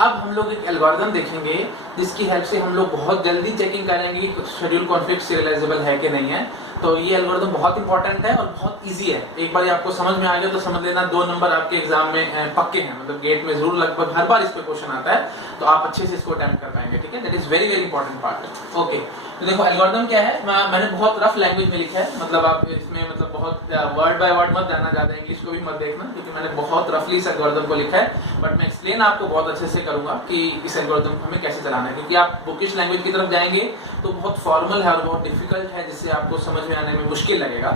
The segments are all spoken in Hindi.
अब हम लोग एक एल्गोरिथम देखेंगे जिसकी हेल्प से हम लोग बहुत जल्दी चेकिंग करेंगे कि शेड्यूल कॉन्फ्लिक्ट सीरियलाइजेबल है कि नहीं है। तो ये एल्गोरिथम बहुत इंपॉर्टेंट है और बहुत इजी है। एक बार आपको समझ में आ गया तो समझ लेना 2 नंबर आपके एग्जाम में पक्के हैं, मतलब गेट में जरूर लगभग हर बार इस पे क्वेश्चन आता है, तो आप अच्छे से इसको अटेम्प्ट कर पाएंगे। ठीक है, that is very very important part. Okay, तो देखो एल्गोरिथम क्या है, मैंने बहुत रफ लैंग्वेज में लिखा है, मतलब आप इसमें मतलब बहुत वर्ड बाय वर्ड मत जाना, ज्यादा इंग्लिश को भी मत देखना, क्योंकि मैंने बहुत रफली इस एल्गोरिथम को लिखा है। बट मैं एक्सप्लेन आपको बहुत अच्छे से करूंगा कि इस एल्गोरिथम को हमें कैसे चलाना है, क्योंकि आप बुकिश लैंग्वेज की तरफ जाएंगे तो बहुत फॉर्मल है और बहुत डिफिकल्ट है, जिससे आपको समझ में आने में मुश्किल लगेगा।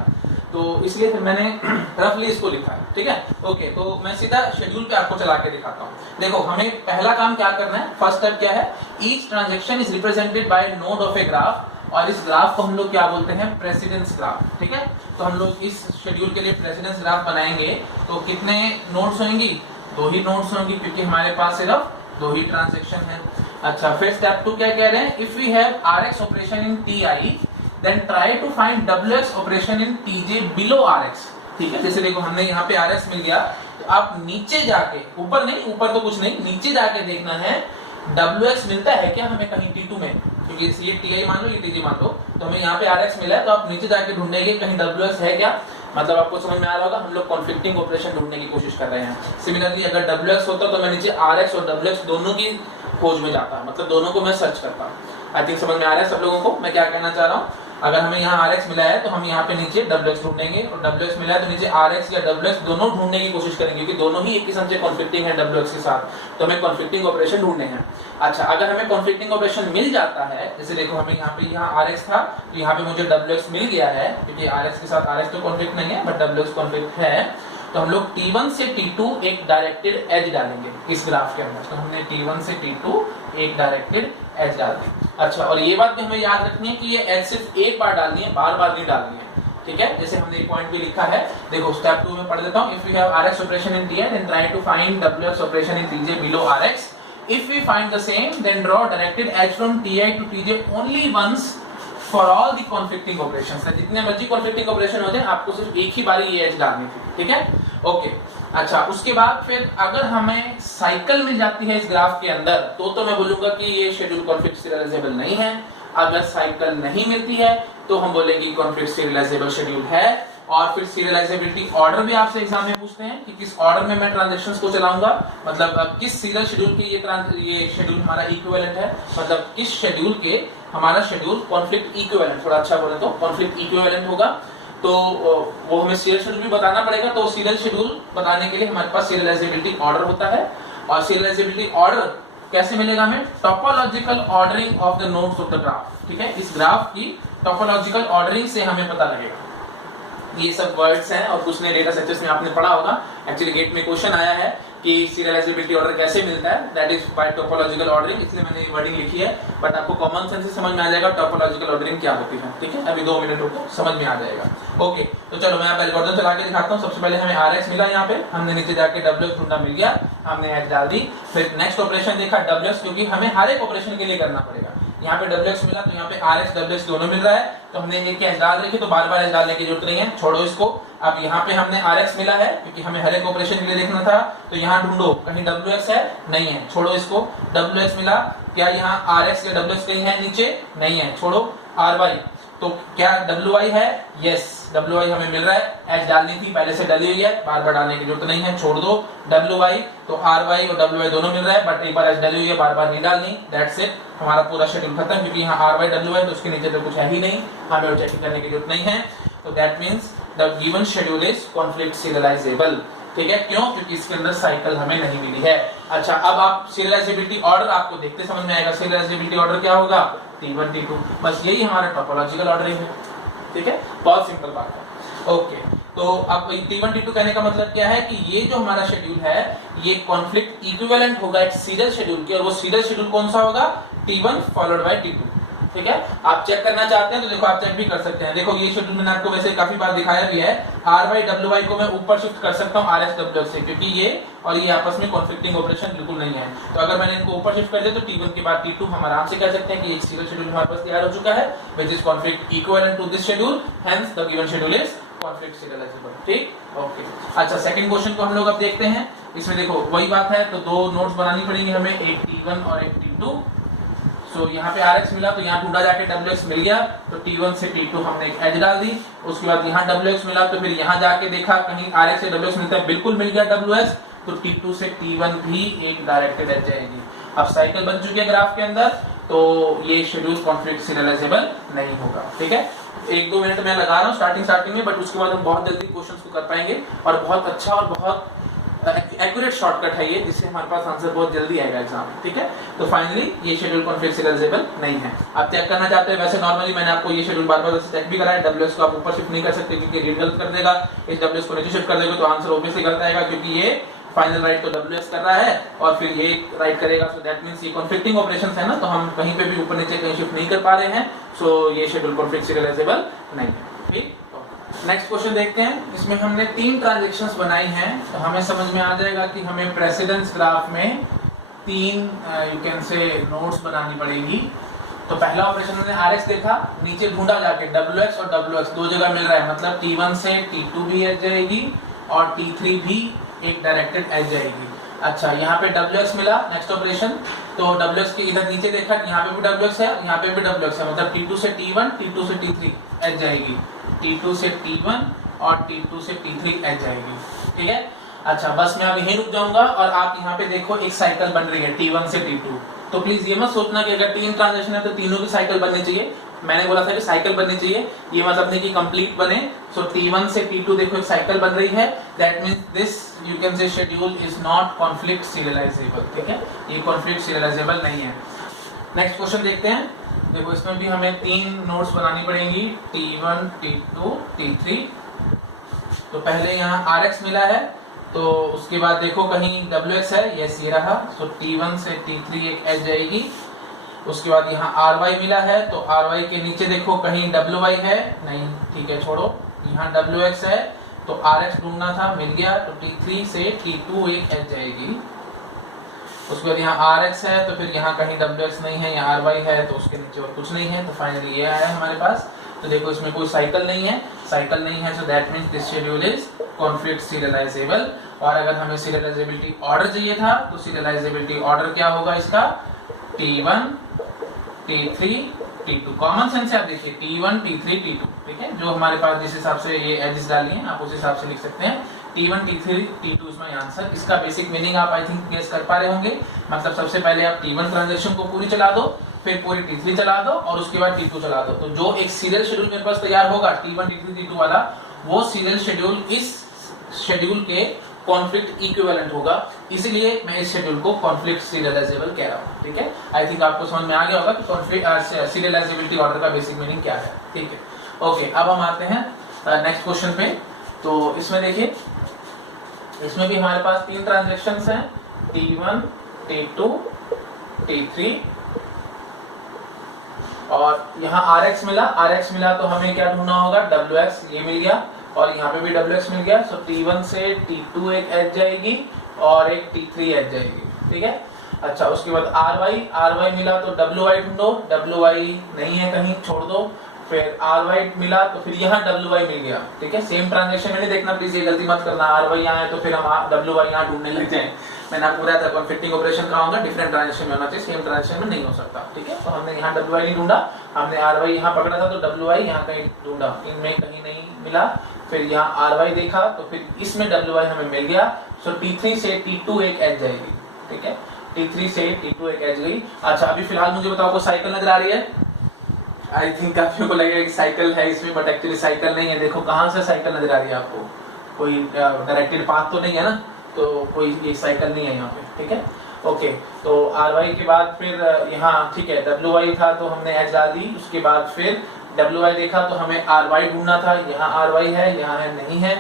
तो इसलिए फिर मैंने रफली इसको लिखा है। ठीक है, ओके, तो मैं सीधा शेड्यूल पे आपको चला के दिखाता हूँ। देखो हमें पहला काम क्या करना है, फर्स्ट स्टेप क्या है, each transaction is represented by node of a graph, और इस ग्राफ को हम लोग क्या बोलते हैं, प्रेसिडेंस ग्राफ। ठीक है, तो हम लोग इस शेड्यूल के लिए प्रेसिडेंस ग्राफ बनाएंगे। तो कितने नोड्स होंगी, 2 ही नोड्स होंगी, क्योंकि हमारे पास सिर्फ 2 ही ट्रांजैक्शन है। अच्छा, फिर स्टेप 2 क्या कह रहे हैं, if we have rx operation in ti then try to find wx operation in tj below rx। ठीक है, जैसे देखो हमने यहाँ पे rx मिल गया, तो आप नीचे जाके, ऊपर नहीं, ऊपर तो कुछ नहीं, नीचे जाके देखना है wx मिलता है क्या हमें कहीं t2 में, क्योंकि ये ti मान लो, ये tj मान लो, तो हमें यहाँ पे rx मिला है, तो आप नीचे जाके ढूंढेंगे कहीं wx है क्या। मतलब आपको समझ में आ रहा होगा, हम लोग कॉन्फ्लिक्टिंग ऑपरेशन ढूंढने की कोशिश कर रहे हैं। सिमिलरली अगर wx होता तो मैं नीचे rx और wx दोनों की खोज में जाता, मतलब दोनों को मैं सर्च करता। आई थिंक समझ में आ रहा है सब लोगों को मैं क्या कहना चाह रहा हूँ। अगर हमें यहाँ rx मिला है तो हम यहाँ पे नीचे wx ढूंढेंगे, और wx मिला है तो नीचे rx या wx दोनों ढूंढने की कोशिश करेंगे, क्योंकि दोनों ही एक किस्म से कॉन्फ्लिक्टिंग है wx के साथ, तो हमें कॉन्फ्लिक्टिंग ऑपरेशन ढूंढने हैं। अच्छा, अगर हमें कॉन्फ्लिक्टिंग ऑपरेशन मिल जाता है, जैसे देखो हमें यहाँ rx था, तो यहाँ पे मुझे wx मिल गया है, क्योंकि rx के साथ rx तो कॉन्फ्लिक्ट नहीं है बट wx कॉन्फ्लिक्ट है, तो हम लोग t1 से t2 एक डायरेक्टेड एज डालेंगे इस ग्राफ के अंदर। तो हमने t1 से t2 एक डायरेक्टेड एज डाल दी। अच्छा, और ये बात भी हमें याद रखनी है कि ये एज सिर्फ एक बार डालनी है, बार बार नहीं डालनी है। ठीक है, जैसे हमने ये पॉइंट भी लिखा है, देखो स्टेप 2 में पढ़ देता हूं। If we have rx operation in ti then try to find wx operation in tj below rx. If we find the same then draw directed edge from ti to tj only once for all the conflicting operations। जितने मर्जी conflicting ऑपरेशन होते हैं, आपको सिर्फ एक ही बारी ये एज डालनी थी। ठीक है, ओके। अच्छा, उसके बाद फिर अगर हमें साइकिल मिल जाती है इस ग्राफ के अंदर, तो मैं बोलूंगा कि ये शेड्यूल कॉन्फ्लिक्ट सीरियलाइजेबल नहीं है। अगर साइकिल नहीं मिलती है तो हम बोलेंगे कॉन्फ्लिक्ट सीरियलाइजेबल शेड्यूल है। और फिर सीरियलाइजेबिलिटी ऑर्डर भी आपसे एग्जाम में पूछते हैं कि किस ऑर्डर में मैं ट्रांजैक्शंस को चलाऊंगा, मतलब किस सीरियल शेड्यूल के ये शेड्यूल हमारा इक्विवेलेंट है, मतलब किस शेड्यूल के हमारा शेड्यूल कॉन्फ्लिक्ट इक्विवेलेंट, थोड़ा अच्छा बोले तो कॉन्फ्लिक्ट इक्विवेलेंट होगा। तो वो हमें सीरियल शेड्यूल भी बताना पड़ेगा। तो सीरियल शेड्यूल बताने के लिए हमारे पास सीरियलाइजेबिलिटी ऑर्डर होता है। और सीरियलाइजेबिलिटी ऑर्डर कैसे मिलेगा हमें, topological ordering of the nodes of the graph. ठीक है, इस ग्राफ की टोपोलॉजिकल ऑर्डरिंग से हमें पता लगेगा। ये सब वर्ड्स हैं और कुछ ने डेटा स्ट्रक्चर्स में आपने पढ़ा होगा। एक्चुअली गेट में क्वेश्चन आया है कि सीरियलाइजेबिलिटी ऑर्डर कैसे मिलता है, that is by topological ordering, इसलिए मैंने ये वर्डिंग लिखी है। बट आपको कॉमन सेंस से समझ में आ जाएगा टोपोलॉजिकल ऑर्डरिंग क्या होती है। ठीक है, अभी 2 मिनट रुको, समझ में आ जाएगा। ओके, तो चलो मैं यहाँ पे एल्गोरिथम चला के दिखाता हूँ। सबसे पहले हमें rx मिला, यहाँ पे हमने नीचे जाके wx ढूंढा, मिल गया, हमने एज डाल दी। फिर नेक्स्ट ऑपरेशन देखा wx, क्योंकि हमें हर एक ऑपरेशन के लिए करना पड़ेगा। यहाँ पे wx मिला तो यहाँ पे rx wx दोनों मिल रहा है, तो हमने ये एज डाल रखी, तो बार बार एज डालने की जरूरत नहीं है, छोड़ो इसको। अब यहाँ पे हमने rx मिला है, क्योंकि हमें हर एक ऑपरेशन के लिए देखना था, तो यहाँ ढूंढो कहीं wx है, नहीं है, छोड़ो इसको। wx मिला, क्या यहाँ rx या wx कहीं है नीचे, नहीं है, छोड़ो। ry, तो क्या wi है, यस wi हमें मिल रहा है, एच डालनी थी, पहले से डली हुई है, बार बार डालने की जरूरत नहीं है, छोड़ दो। wi, तो ry और wi दोनों मिल रहा है, बट एक बार एच डली हुई है, बार बार नहीं डालनी, दैट्स इट, हमारा पूरा शेड्यूल खत्म। क्योंकि यहाँ ry wi तो उसके नीचे तो कुछ है ही नहीं, हमें चेकिंग करने की जरूरत नहीं है। तो that means the given schedule is conflict serializable. ठीक है, क्यों, क्योंकि इसके अंदर साइकिल हमें नहीं मिली है। अच्छा, अब आप सीरियलाइजेबिलिटी ऑर्डर आपको देखते समझ में आएगा। सीरियलाइजेबिलिटी ऑर्डर क्या होगा, t1 t2, बस यही हमारा टोपोलॉजिकल ऑर्डरिंग है। ठीक है, बहुत सिंपल बात है। ओके, तो अब t1 t2 कहने का मतलब क्या है कि ये जो हमारा शेड्यूल है ये कॉन्फ्लिक्ट इक्विवेलेंट होगा एक सीरियल शेड्यूल के, और वो सीरियल शेड्यूल कौन सा होगा, t1 फॉलोड बाय t2। ठीक है, आप चेक करना चाहते हैं तो देखो आप चेक भी कर सकते हैं। देखो ये शेड्यूल मैंने आपको वैसे काफी बार दिखाया भी है। ry wy को मैं ऊपर शिफ्ट कर सकता हूँ rx wx से, क्योंकि ये और ये आपस में कॉन्फ्लिक्टिंग ऑपरेशन बिल्कुल नहीं है। तो अगर मैंने इनको ऊपर शिफ्ट कर दिया तो t1 के बाद t2 हम आराम से कह सकते हैं कि एक सीरियल शेड्यूल हमारे पास तैयार हो चुका है, which is conflict equivalent to this schedule, hence the given schedule is conflict serializable. ठीक, ओके। अच्छा, सेकंड क्वेश्चन को हम लोग अब देखते हैं। इसमें देखो वही बात है, तो दो नोड्स बनानी पड़ेंगी हमें, एक T1 और एक T2। सो यहाँ पे RX मिला तो यहाँ ढूंढा जाके WX मिल गया, तो T1 से T2 हमने एक एज डाल दी। उसके बाद यहाँ WX मिला तो फिर यहाँ जाके देखा कहीं RX से WX मिलता है, बिल्कुल मिल गया WX, तो T2 से T1 भी एक डायरेक्टेड एज जाएगी। अब साइकिल बन चुकी है ग्राफ के अंदर, तो ये शेड्यूल कॉन्फ्लिक्ट सीरियलाइजेबल नहीं होगा। ठीक है, 1-2 मिनट मैं लगा रहा हूँ स्टार्टिंग में, बट उसके बाद हम बहुत जल्दी क्वेश्चंस को कर पाएंगे और बहुत अच्छा और बहुत एक्यूरेट शॉर्टकट है ये, जिससे हमारे पास आंसर बहुत जल्दी आएगा एग्जाम में। ठीक है, तो फाइनली ये शेड्यूल कॉन्फ्लिक्ट सीरियलाइजेबल नहीं है। आप चेक करना चाहते हैं, वैसे नॉर्मली मैंने आपको ये शेड्यूल बार-बार वैसे चेक भी कराया, WS को आप ऊपर शिफ्ट नहीं कर सकते क्योंकि रीड गलत कर देगा, इस WS को नीचे शिफ्ट कर देगा तो आंसर ऑब्वियसली गलत आएगा, क्योंकि ये फाइनल राइट तो WS कर रहा है और फिर ये राइट करेगा, सो दैट मींस ये कॉन्फ्लिक्टिंग ऑपरेशंस है ना, तो हम कहीं पे भी ऊपर नीचे कहीं शिफ्ट नहीं कर पा रहे हैं, सो ये शेड्यूल कॉन्फ्लिक्ट सीरियलाइजेबल नहीं है। ठीक, नेक्स्ट क्वेश्चन देखते हैं। इसमें हमने 3 ट्रांजैक्शंस बनाई हैं, तो हमें समझ में आ जाएगा कि हमें प्रेसिडेंस ग्राफ में 3 यू कैन से नोड्स बनानी पड़ेगी। तो पहला ऑपरेशन हमने RX देखा, नीचे ढूंढा जाके WX और WX दो जगह मिल रहा है, मतलब T1 से T2 भी एज जाएगी और T3 भी एक डायरेक्टेड एज जाएगी। अच्छा, यहाँ पे WX मिला, नेक्स्ट ऑपरेशन, तो WX के इधर नीचे देखा, यहाँ पे भी WX है, यहाँ पे भी WX है, मतलब T2 से T1, T2 से T3 एज जाएगी, T2 से T1 और T2 से T3 एज जाएगी। ठीक है, अच्छा बस मैं अब यहीं रुक जाऊंगा और आप यहाँ पे देखो एक साइकिल बन रही है T1 से T2। तो प्लीज ये मत सोचना कि अगर 3 ट्रांजैक्शन है तो तीनों की साइकिल बननी चाहिए, मैंने बोला था कि साइकिल बननी चाहिए, ये मतलब नहीं कि कंप्लीट बने। सो T1 से T2 देखो एक साइकिल बन रही है, that means this you can से schedule is not conflict serializable. ठीक है, ये कॉन्फ्लिक्ट सीरियलाइजेबल नहीं है। नेक्स्ट क्वेश्चन देखते हैं। देखो इसमें भी हमें 3 नोड्स बनानी पड़ेंगी, T1, T2, T3। तो पहले यहाँ RX मिला है, तो उसके बाद देखो कहीं WX है, यस ये रहा, सो T1 से T3 एक एज जाएगी। उसके बाद यहाँ RY मिला है, तो RY के नीचे देखो कहीं WY है, नहीं ठीक है छोड़ो, यहाँ WX है, तो RX ढूंढना था, मिल गया, तो T3 से T2 एक एज जाएगी। उसके बाद यहाँ RX है, तो फिर यहाँ कहीं WX नहीं है, यहाँ RY है, तो उसके नीचे और कुछ नहीं है, तो फाइनली ये आया है हमारे पास। तो देखो इसमें कोई साइकिल नहीं है, so that means this schedule is conflict serialisable. और अगर हमें सीरियलाइजेबिलिटी ऑर्डर चाहिए था, तो सीरियलाइजेबिलिटी ऑर्डर क्या होगा इसका, T1, T3, T2। Common sense है, आप देखिए T1, T3, T2। ठीक है, जो हमारे पास जिस हिसाब से ये एजेस डालनी है आप उस हिसाब से लिख सकते हैं। T1, T3, T2 is my answer. इसका बेसिक मीनिंग आप आई थिंक गेस कर पा रहे होंगे, मतलब सबसे पहले आप T1 ट्रांजैक्शन को पूरी चला दो, फिर पूरी T3 चला दो और उसके बाद T2 चला दो। तो जो एक सीरियल शेड्यूल मेरे पास तैयार होगा T1, T3, T2 वाला, वो सीरियल शेड्यूल इस शेड्यूल के कॉन्फ्लिक्ट इक्विवेलेंट होगा, इसलिए मैं इस शेड्यूल को कॉन्फ्लिक्ट सीरियलाइजेबल कह रहा हूँ। ठीक है, आई थिंक आपको समझ में आ गया होगा कि कॉन्फ्लिक्ट सीरियलाइजेबिलिटी ऑर्डर का बेसिक मीनिंग क्या है। ठीक है, ओके, अब हम आते हैं नेक्स्ट क्वेश्चन पे। तो इसमें देखिए, इसमें भी हमारे पास 3 ट्रांजैक्शंस हैं, T1, T2, T3, और यहाँ RX मिला तो हमें क्या ढूंढना होगा, WX, ये मिल गया, और यहाँ पे भी WX मिल गया, सो T1 से T2 एक एज जाएगी और एक T3 एज जाएगी। ठीक है, अच्छा उसके बाद RY मिला तो WY ढूंढो, WY नहीं है कहीं, छोड़ दो, फिर RY मिला तो फिर यहाँ WY मिल गया। ठीक है, सेम ट्रांजैक्शन में नहीं देखना, प्लीज ये गलती मत करना, RY यहाँ है तो फिर हम WY यहाँ ढूंढने लग जाए। मैंने आपको बताया था कॉन्फ्लिक्टिंग ऑपरेशन कराऊंगा, डिफरेंट ट्रांजैक्शन में होना चाहिए, सेम ट्रांजैक्शन में नहीं हो सकता। ठीक है, तो हमने यहाँ WY नहीं ढूंढा, हमने RY यहाँ पकड़ा था तो WY यहाँ कहीं ढूंढा, इनमें कहीं नहीं मिला, फिर यहाँ RY देखा तो फिर इसमें WY हमें मिल गया, सो T3 से T2 एक एज जाएगी। ठीक है, T3 से T2 एक एज गई। अच्छा अभी फिलहाल मुझे बताओ कोई साइकिल नजर आ रही है? आई थिंक काफियों को लगेगा कि साइकिल है इसमें, बट एक्चुअली साइकिल नहीं है। देखो कहाँ से साइकिल नजर आ रही है आपको, कोई डायरेक्टेड पाथ तो नहीं है ना, तो कोई ये साइकिल नहीं है यहाँ पे। ठीक है, ओके, तो RY के बाद फिर यहाँ ठीक है WY था तो हमने एज डाल दी, उसके बाद फिर WY देखा तो हमें RY ढूंढना था, यहाँ RY है, यहाँ है नहीं है।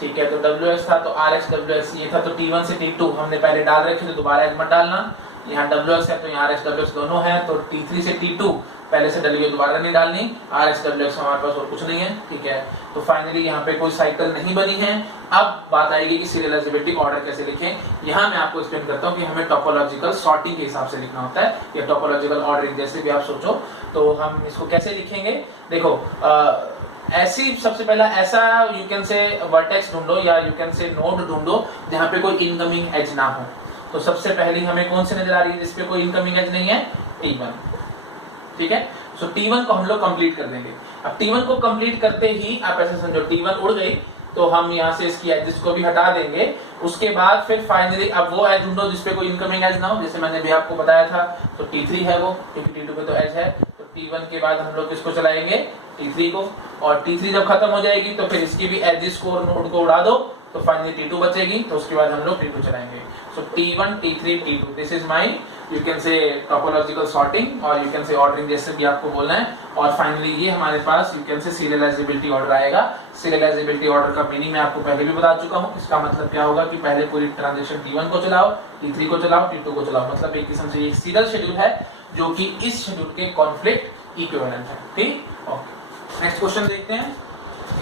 ठीक है, तो WX था तो RX WX ये था, तो T1 से T2 हमने पहले डाल रखे थे, दोबारा एज मत डालना। यहाँ WX है तो यहाँ RX WX दोनों है, तो T3 से T2 पहले से डली हुई दोबारा नहीं डालनी, RX WX हमारे पास और कुछ नहीं है। ठीक है, तो फाइनली यहाँ पे कोई साइकिल नहीं बनी है। अब बात आएगी कि सीरियलाइजेबिलिटी ऑर्डर कैसे लिखें। यहाँ मैं आपको एक्सप्लेन करता हूँ कि हमें टोपोलॉजिकल सॉर्टिंग के हिसाब से लिखना होता है, या टोपोलॉजिकल ऑर्डरिंग जैसे भी आप सोचो, तो हम इसको कैसे लिखेंगे। देखो ऐसी सबसे पहला ऐसा यू कैन से वर्टेक्स ढूंढो या यू कैन से नोड ढूंढो जहां पे कोई इनकमिंग एज ना हो। तो सबसे पहली हमें कौन सी नजर आ रही है जिसपे कोई इनकमिंग एज नहीं है? T1। ठीक है, सो T1 को हम लोग कंप्लीट कर देंगे। अब T1 को कंप्लीट करते ही आप ऐसे समझो T1 उड़ गई तो हम यहाँ से इसकी एजेस को भी हटा देंगे। उसके बाद फिर फाइनली अब वो एज ढूंढो जिसपे कोई इनकमिंग एज ना हो, जैसे मैंने भी आपको बताया था। तो T3 है वो, क्योंकि T2 पे तो एज है। तो T1 के बाद हम लोग किसको चलाएंगे? T3 को। और T3 जब खत्म हो जाएगी तो फिर इसकी भी एजिस को और नोड को उड़ा दो, तो फाइनली T2 बचेगी। तो उसके बाद हम लोग T2 चलाएंगे। So T1 T3 T2, this is my you can say topological sorting और यू कैन से ऑर्डरिंग, जैसे भी आपको बोलना है। और फाइनली ये हमारे पास you can say serializability order आएगा। सीरियलाइजेबिलिटी ऑर्डर का मीनिंग मैं आपको पहले भी बता चुका हूँ। इसका मतलब क्या होगा कि पहले पूरी ट्रांजेक्शन T1 को चलाओ, T3 को चलाओ, T2 को चलाओ। मतलब एक किस्म से एक सीरियल शेड्यूल है जो कि इस शेड्यूल के कॉन्फ्लिक्ट इक्विवेलेंट है। ठीक, ओके। नेक्स्ट क्वेश्चन देखते हैं।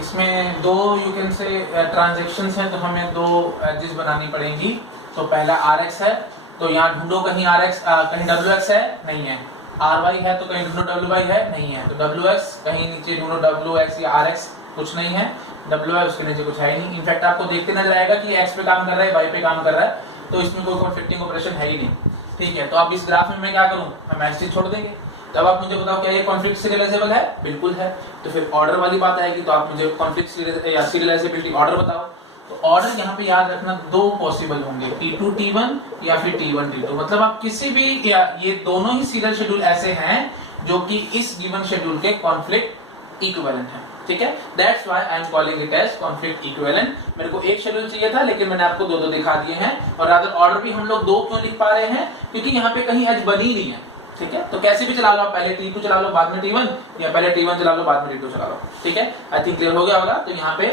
इसमें दो यू कैन से ट्रांजेक्शंस हैं, तो हमें दो एजेस बनानी पड़ेंगी। तो पहला RX है, तो यहाँ ढूंढो कहीं RX कहीं WX है, नहीं है। RY है तो कहीं ढूंढो WY है, नहीं है। तो WX कहीं नीचे ढूंढो, WX या RX कुछ नहीं है। WY उसके नीचे कुछ है ही नहीं। इनफैक्ट आपको देखते नजर आएगा कि X पे काम कर रहा है, Y पे काम कर रहा है, तो इसमें कोई कॉन्फ्लिक्टिंग ऑपरेशन है ही नहीं। ठीक है, तो अब इस ग्राफ में मैं क्या करूँ? हम ऐसे छोड़ देंगे। तब आप मुझे बताओ क्या ये कॉन्फ्लिक्ट सीरियलाइजेबल है? बिल्कुल है। तो फिर ऑर्डर वाली बात आएगी, तो आप मुझे कॉन्फ्लिक्ट या सीरियलाइजेबिलिटी ऑर्डर बताओ। तो ऑर्डर यहाँ पे याद रखना दो पॉसिबल होंगे, T2 T1 या फिर T1 T2। मतलब आप किसी भी, या ये दोनों ही सीरियल शेड्यूल ऐसे हैं जो कि इस गिवन शेड्यूल के कॉन्फ्लिक्ट इक्विवेलेंट हैं। ठीक है, that's why I am calling it as conflict equivalent. मेरे को एक शेड्यूल चाहिए था लेकिन मैंने आपको दो दो दिखा दिए हैं। और रादर ऑर्डर भी हम लोग दो क्यों लिख पा रहे हैं? क्योंकि यहाँ पे कहीं एज बनी नहीं है। ठीक है, तो कैसे भी चला लो, पहले T2 चला लो बाद में T1, या पहले T1 चला लो बाद में T2 चला लो। ठीक है, आई थिंक क्लियर हो गया होगा। तो यहाँ पे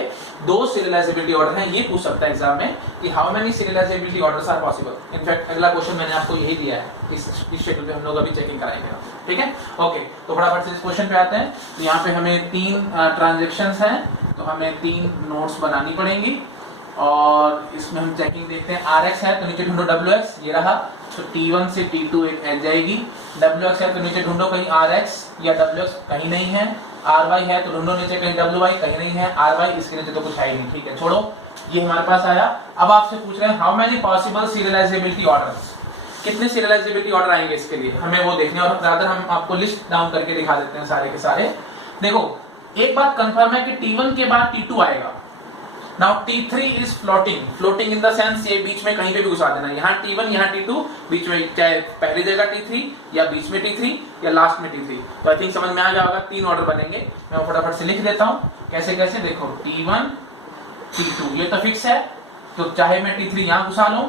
दो सीरियलाइजेबिलिटी ऑर्डर हैं। ये पूछ सकता है एग्जाम में कि how many serializability orders are possible. In fact अगला क्वेश्चन मैंने आपको यही दिया है, इस शेड्यूल पे हम लोग अभी चेकिंग कराएंगे। ठीक है, ओके। तो फटाफट से इस क्वेश्चन पे आते हैं। तो यहाँ पे हमें तीन ट्रांजेक्शंस हैं, तो हमें तीन नोट्स बनानी पड़ेंगी। और इसमें हम चेकिंग देखते हैं। RX है तो नीचे ढूंढो WX, ये रहा। तो T1 से T2 एक एज जाएगी। WX है तो नीचे ढूंढो कहीं RX या WX, कहीं नहीं है। RY है तो ढूंढो नीचे कहीं WY, कहीं नहीं है। RY इसके नीचे तो कुछ है ही नहीं। ठीक है, छोड़ो, ये हमारे पास आया। अब आपसे पूछ रहे हैं how many possible serialisability orders, कितने सीरियलाइजेबिलिटी ऑर्डर आएंगे इसके लिए, हमें वो देखने। और ज्यादा हम आपको लिस्ट डाउन करके दिखा देते हैं सारे के सारे। देखो, एक बात कंफर्म है कि T1 के बाद T2 आएगा। Now T3 is floating in the sense ये बीच में कहीं पे भी घुसा देना। यहाँ T1 यहाँ T2, बीच में चाहे पहली जगह T3 या बीच में T3 या लास्ट में T3। तो आई थिंक समझ में आ गया होगा। तीन ऑर्डर बनेंगे, मैं फटाफट से लिख देता हूँ कैसे कैसे। देखो T1 T2 ये तो फिक्स है, तो चाहे मैं T3 यहाँ घुसा लूं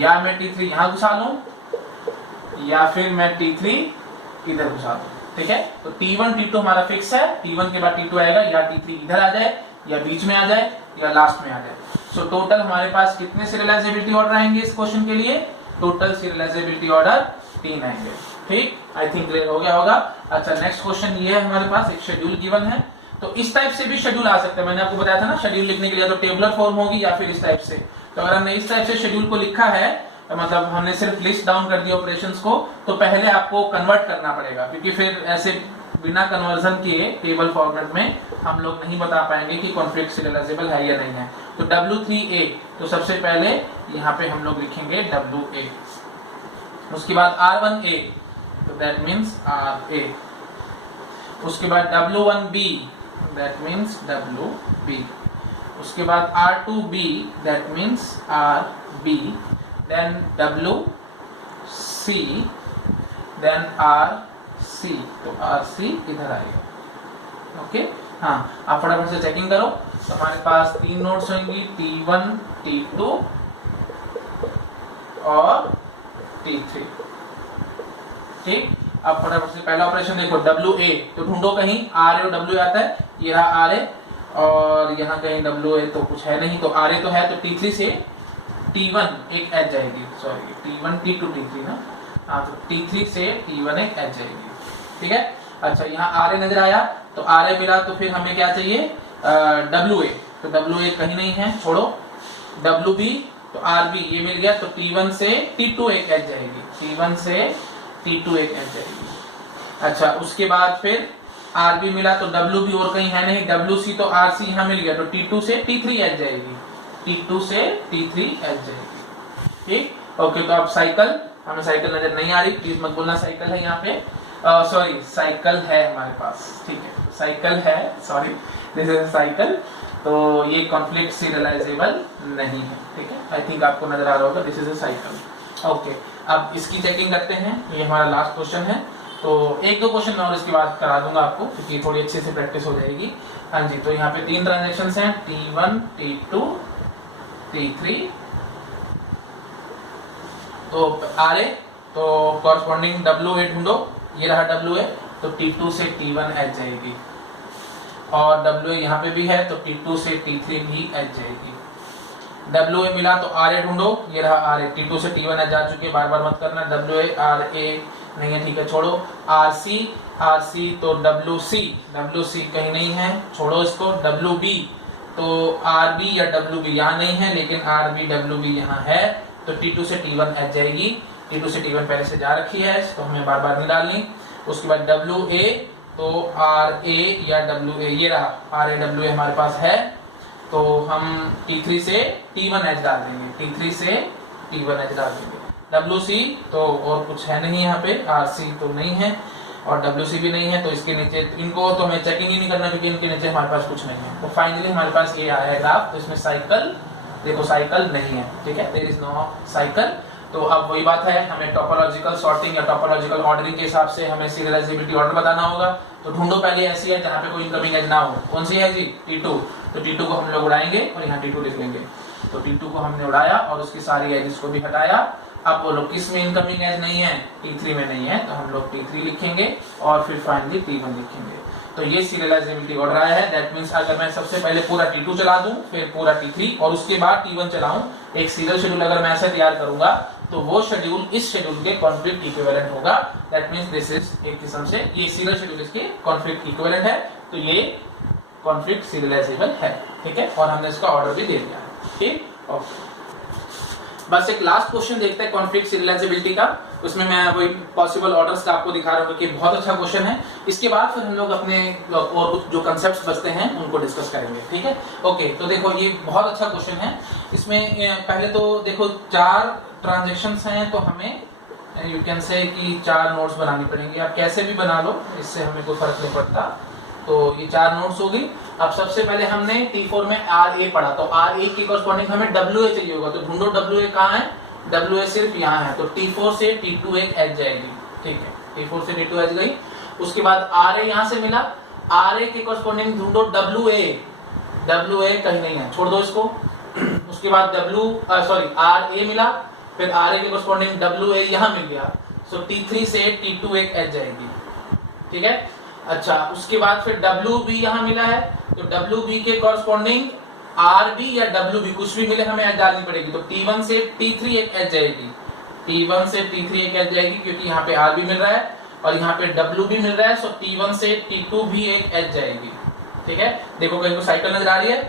या मैं T3 यहाँ घुसा लूं या फिर मैं T3 इधर घुसा दूं। ठीक है, तो T1 T2 हमारा फिक्स है। T1 के बाद T2 आएगा, या T3 इधर आ जाए या बीच में आ जाए या लास्ट में आ जाए। सो टोटल हमारे पास कितने सीरियलाइजेबिलिटी ऑर्डर आएंगे इस क्वेश्चन के लिए? टोटल सीरियलाइजेबिलिटी ऑर्डर 3 आएंगे। ठीक, आई थिंक क्लियर हो गया होगा। अच्छा, नेक्स्ट क्वेश्चन ये है, हमारे पास एक शेड्यूल गिवन है। तो इस टाइप से भी शेड्यूल आ सकता है। मैंने आपको बताया था ना, शेड्यूल लिखने के लिए तो टेबुलर फॉर्म होगी या फिर इस टाइप से। तो अगर हमने इस टाइप से शेड्यूल को लिखा है, मतलब हमने सिर्फ लिस्ट डाउन कर दिया ऑपरेशंस को, तो पहले आपको कन्वर्ट करना पड़ेगा, क्योंकि फिर ऐसे बिना कन्वर्जन किए टेबल फॉर्मेट में हम लोग नहीं बता पाएंगे कि कॉन्फ्लिक्ट सीरियलाइजेबल है या नहीं है। तो W3A, तो सबसे पहले यहाँ पे हम लोग लिखेंगे WA। उसके बाद R1A, तो दैट मीन्स RA। उसके बाद W1B, दैट मीन्स WB। उसके बाद R2B, that means RB। Then WC, then RC, तो RC इधर आएगा। ओके, हाँ, आप फटाफट से चेकिंग करो। तो हमारे पास तीन नोड्स होंगी, T1 T2 और T3। ठीक, अब फटाफट से पहला ऑपरेशन देखो, WA, तो ढूंढो कहीं RA और W आता है, ये रहा RA, और यहाँ कहीं WA तो कुछ है नहीं, तो RA तो है, तो T3 से T1 एक एज जाएगी। सॉरी, T1 T2 T3 ना, हाँ, तो T3 से T1 एक एज जाएगी। ठीक है, अच्छा, यहाँ RA नजर आया, तो RA मिला, तो फिर हमें क्या चाहिए? WA, तो WA कहीं नहीं है, छोड़ो। WB, तो RB ये मिल गया, तो T1 से T2 एक एज जाएगी। T1 से T2 एक एज जाएगी। अच्छा, उसके बाद फिर RB मिला तो WB और कहीं है नहीं, WC तो RC यहाँ मिल गया, तो T2 से T3 एच जाएगी, T2 से T3 एच जाएगी। ठीक, ओके। तो अब साइकिल, हमें साइकिल नजर नहीं आ रही, प्लीज मत बोलना साइकिल है यहाँ पे, सॉरी साइकिल है हमारे पास, ठीक है साइकिल है, सॉरी दिस इज साइकिल। तो ये कॉन्फ्लिक्ट सीरियलाइजेबल नहीं है, ठीक है, आई थिंक आपको नजर आ रहा होगा, this is a cycle. Okay, अब इसकी चेकिंग करते हैं, ये हमारा लास्ट क्वेश्चन है। तो एक दो क्वेश्चन मैं और इसके बाद करा दूंगा आपको, क्योंकि थोड़ी अच्छे से प्रैक्टिस हो जाएगी। हाँ जी, तो यहाँ पे 3 ट्रांजेक्शंस हैं, T1, T2, T3। तो RA, तो कॉरस्पॉन्डिंग WA ढूंढो, ये रहा WA, तो T2 से T1 एच जाएगी, और WA यहाँ पे भी है तो T2 से T3 भी एच जाएगी। WA मिला तो RA ढूंढो, ये रहा RA, T2 से T1 एच जा चुके, बार बार मत करना, WA RA नहीं है, ठीक है छोड़ो। RC तो WC कहीं नहीं है, छोड़ो इसको। WB तो RB या WB यहाँ नहीं है, लेकिन RB WB यहाँ है, तो T2 से T1 एच जाएगी। T2 से T1 पहले से जा रखी है, तो हमें बार बार नहीं डालनी। उसके बाद WA तो RA या WA, ये रहा RA WA हमारे पास है, तो हम T3 से T1 एच डाल देंगे, T3 से T1 एच डाल देंगे। WC तो और कुछ है नहीं यहाँ पे, RC तो नहीं है और WC भी नहीं है, तो इसके नीचे इनको तो हमें चेकिंग ही नहीं करना, क्योंकि इनके नीचे हमारे पास कुछ नहीं है। तो फाइनली हमारे पास ये आया है ग्राफ, तो इसमें साइकिल, देखो साइकिल नहीं है, ठीक है, देयर इज नो साइकिल। तो अब वही बात है, हमें टोपोलॉजिकल सॉर्टिंग या टोपोलॉजिकल ऑर्डरिंग के हिसाब से हमें सीरियलाइजेबिलिटी ऑर्डर बताना होगा। तो ढूंढो पहले ऐसी है जहाँ पे कोई इनकमिंग एज ना हो, कौन सी है जी, T2। तो T2 को हम लोग उड़ाएंगे और यहाँ T2 लिख लेंगे। तो T2 को हमने उड़ाया और उसकी सारी एजेस को भी हटाया। अब बोलो किस में इनकमिंग एज नहीं है, T3 में नहीं है, तो हम लोग T3 लिखेंगे और फिर फाइनली T1 लिखेंगे। तो ये सीरियलाइजेबिलिटी ऑर्डर आया है। दैट मींस अगर मैं सबसे पहले पूरा T2 चला दूं, फिर पूरा T3 और उसके बाद T1 चलाऊं, एक सीरियल शेड्यूल अगर मैं ऐसे तैयार करूंगा, तो वो शेड्यूल इस शेड्यूल के कॉन्फ्लिक्ट इक्विवेलेंट होगा। दैट मींस दिस इज एक किस्म से ये सीरियल शेड्यूल इसके कॉन्फ्लिक्ट इक्विवेलेंट है, तो ये कॉन्फ्लिक्ट सीरियलाइजेबल है, ठीक है, और हमने इसका ऑर्डर भी दे दिया है, ठीक। ओके, बस एक लास्ट क्वेश्चन देखते हैं कॉन्फ्लिक्ट सीरियलाइजेबिलिटी का, उसमें मैं वही पॉसिबल ऑर्डर्स का आपको दिखा रहा हूँ कि बहुत अच्छा क्वेश्चन है। इसके बाद फिर हम लोग अपने और कुछ जो कंसेप्ट्स बचते हैं उनको डिस्कस करेंगे, ठीक है। ओके, तो देखो ये बहुत अच्छा क्वेश्चन है। इसमें पहले तो देखो 4 ट्रांजेक्शंस हैं, तो हमें यू कैन से कि 4 नोट्स बनानी पड़ेंगी। आप कैसे भी बना लो, इससे हमें कोई फर्क नहीं पड़ता। तो ये 4 नोट्स होगी। अब सबसे पहले हमने T4 में RA पढ़ा, तो RA की कॉरस्पॉन्डिंग हमें WA चाहिए होगा, तो ढूंढो WA कहाँ है, WA सिर्फ यहाँ है, तो T4 से T2 एक एच जाएगी, ठीक है, T4 से T2 एच गई। उसके बाद RA यहाँ से मिला, RA की कॉरस्पॉन्डिंग ढूंढो WA कहीं नहीं है, छोड़ दो इसको। उसके बाद RA मिला, फिर RA की कॉरस्पॉन्डिंग WA यहाँ मिल गया, सो T3 से T2 एक एच जाएगी, ठीक है। अच्छा, उसके बाद फिर WB यहाँ मिला है, तो WB के कॉरस्पॉन्डिंग RB या WB कुछ भी मिले हमें एच डालनी पड़ेगी, तो T1 से T3 एक एच जाएगी, T1 से T3 एक एच जाएगी, क्योंकि यहाँ पे RB मिल रहा है और यहाँ पे WB मिल रहा है, सो T1 से T2 भी एक एच जाएगी, ठीक है। देखो कहीं को साइकिल नजर आ रही है,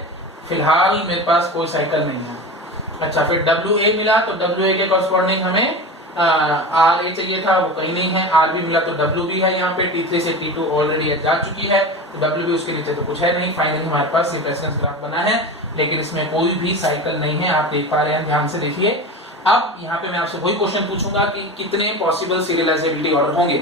फिलहाल मेरे पास कोई साइकिल नहीं है। अच्छा, फिर WA मिला, तो WA के कॉरस्पॉन्डिंग हमें RA चाहिए था, वो कहीं नहीं है। RB मिला तो WB है यहाँ पे, T3 से T2 ऑलरेडी जा चुकी है, तो WB उसके नीचे तो कुछ है नहीं। फाइनली हमारे पास ये रेफरेंस ग्राफ बना है, लेकिन इसमें कोई भी साइकिल नहीं है, आप देख पा रहे हैं, ध्यान से देखिए। अब यहाँ पे मैं आपसे वही क्वेश्चन पूछूंगा कि कितने पॉसिबल सीरियलाइजेबिलिटी ऑर्डर होंगे।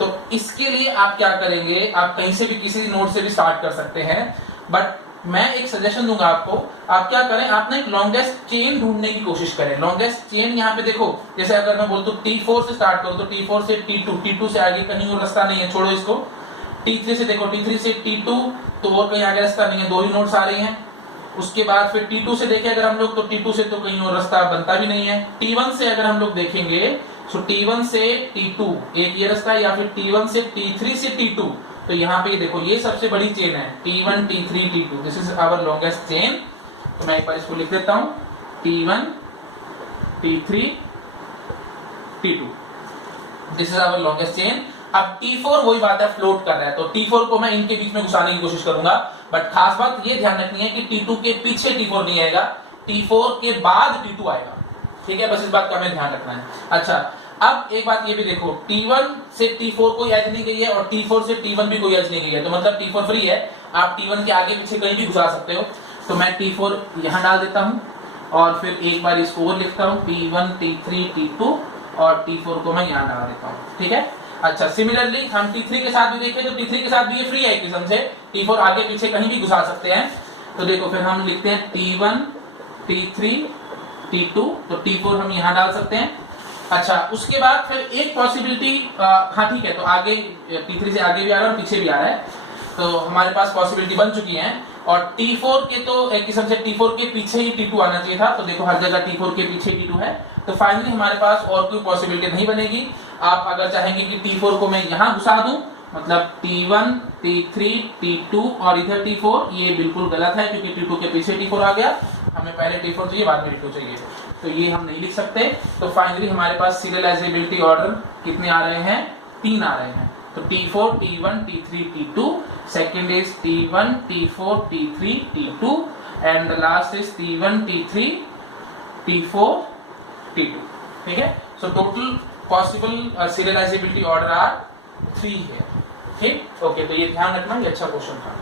तो इसके लिए आप क्या करेंगे, आप कहीं से भी किसी नोड से भी स्टार्ट कर सकते हैं, बट मैं एक सजेशन दूंगा आपको, आप क्या करें, आप ना एक लॉन्गेस्ट चेन ढूंढने की कोशिश करें। लॉन्गेस्ट चेन यहाँ पे देखो, जैसे अगर मैं बोलता हूँ T4 से स्टार्ट करो, तो T4 से T2 से आगे कहीं और रास्ता नहीं है, छोड़ो इसको। T3 से देखो, T3 से T2 तो और कहीं आगे रास्ता नहीं है, 2 ही नोड्स आ रही हैं। उसके बाद फिर T2 से देखें अगर हम लोग, तो T2 से तो कहीं और रास्ता बनता भी नहीं है। T1 से अगर हम लोग देखेंगे, तो T1 से T2 एक ये रास्ता है, या फिर T1 से T3 से T2, तो यहाँ पे देखो ये सबसे बड़ी चेन है, T1 T3 T2, this is our longest chain. तो मैं एक बार इसको लिख देता हूँ, T1 T3 T2, this is our longest chain. अब T4 वही बात है, फ्लोट कर रहा है, तो T4 को मैं इनके बीच में घुसाने की कोशिश करूंगा, बट खास बात ये ध्यान रखनी है कि T2 के पीछे T4 नहीं आएगा, T4 के बाद T2 आएगा, ठीक है, बस इस बात का हमें ध्यान रखना है। अच्छा, अब एक बात ये भी देखो, T1 से T4 कोई एज नहीं गई है और T4 से T1 भी कोई एज नहीं गई है, तो मतलब T4 फ्री है, आप T1 के आगे पीछे कहीं भी घुसा सकते हो। तो मैं T4 यहाँ डाल देता हूँ और फिर एक बार इसको और लिखता हूँ, T1 T3 T2 और T4 को मैं यहाँ डाल देता हूँ, ठीक है। अच्छा, सिमिलरली हम T3 के साथ भी देखें तो T3 के साथ भी ये फ्री है एक किस्म से, T4 आगे पीछे कहीं भी घुसा सकते हैं। तो देखो फिर हम लिखते हैं T1 T3 T2, तो T4 हम यहाँ डाल सकते हैं। अच्छा, उसके बाद फिर एक पॉसिबिलिटी, हाँ ठीक है, तो आगे T3 से आगे भी आ रहा है और पीछे भी आ रहा है, तो हमारे पास पॉसिबिलिटी बन चुकी है। और T4 के तो एक किस्म से T4 के पीछे ही T2 आना चाहिए था, तो देखो हर जगह T4 के पीछे T2 है, तो फाइनली हमारे पास और कोई पॉसिबिलिटी नहीं बनेगी। आप अगर चाहेंगे कि T4 को मैं यहाँ घुसा दूं, मतलब T1 T3 T2 और इधर T4, ये बिल्कुल गलत है क्योंकि T2 के पीछे T4 आ गया, हमें पहले T4 चाहिए बाद में T2 चाहिए, तो ये हम नहीं लिख सकते। तो फाइनली हमारे पास सीरियलाइजेबिलिटी ऑर्डर कितने आ रहे हैं, 3 आ रहे हैं। तो T4 T1 T3 T2, second is T1 T4 T3 T2 and the last is T1 T3 T4 T2, ठीक है। So total possible serializability order are 3 है, ठीक। ओके, तो ये ध्यान रखना, ये अच्छा क्वेश्चन था।